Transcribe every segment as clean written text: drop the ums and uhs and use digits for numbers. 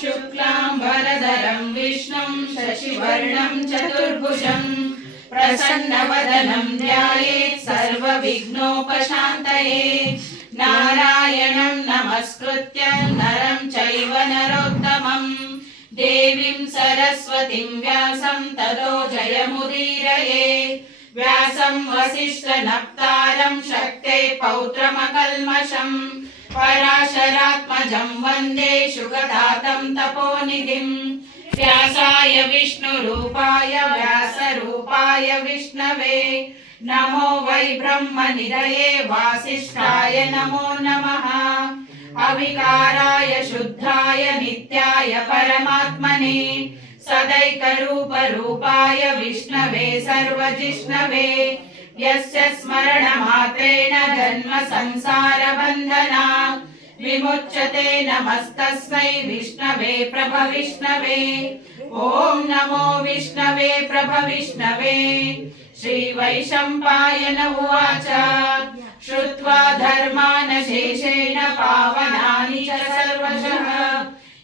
शुक्लांबरधरं विष्णुं शशिवर्णं चतुर्भुजं प्रसन्नवदनं ध्यायेत् सर्वविघ्नोपशान्तये। नारायणं नमस्कृत्य नरं चैव नरोत्तमं देवीं सरस्वतीं व्यासं ततो जयमुदीरये। व्यासं वसिष्ठनप्तारं शक्ते पौत्रमकल्मषं पराशरात्मजं वन्दे शुकतातं तपोनिधिं। व्यासाय विष्णुरूपाय व्यासरूपाय विष्णवे नमो वै ब्रह्मनिधये वासिष्ठाय नमो नमः। अविकाराय शुद्धाय नित्याय परमात्मने सदैकरूपरूपाय विष्णवे सर्वजिष्णवे यस्य स्मरणमात्रेण जन्म संसारबन्धनात् विमुच्यते। नमस्तस्मै विष्णवे प्रभविष्णवे। ॐ नमो विष्णवे प्रभविष्णवे। श्रीवैशम्पायन उवाच श्रुत्वा धर्मानशेषेण पावनानि च सर्वशः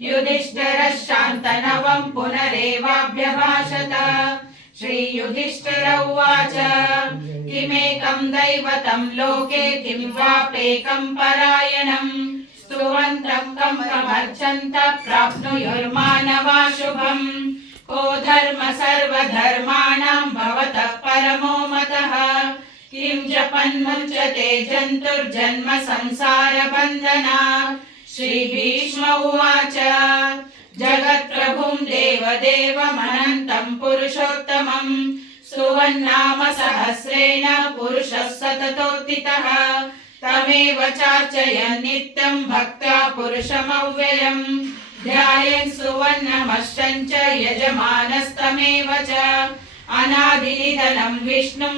युधिष्ठिरः शान्तनवं पुनरेवाभ्यभाषत। श्रीयुधिष्ठिर उवाच किमेकं दैवतं लोके किं वाप्येकं परायणं स्तुवन्तं कं कमर्चन्तः प्राप्नुयुर्मानवा शुभम्। को धर्म सर्वधर्माणां भवतः परमो मतः किं जपन्मुच्यते जन्तुर्जन्म संसारबन्धनात्। श्रीभीष्म उवाच जगत्प्रभुं देवदेवमनन्तं पुरुषोत्तमं स्तुवन्नाम सहस्रेण पुरुषः सततोत्थितः। तमेव चार्चयन् नित्यं भक्त्या पुरुषमव्ययम् ध्यायन् स्तुवन्नमश्चं च यजमानस्तमेव च। अनादिनिधनं विष्णुं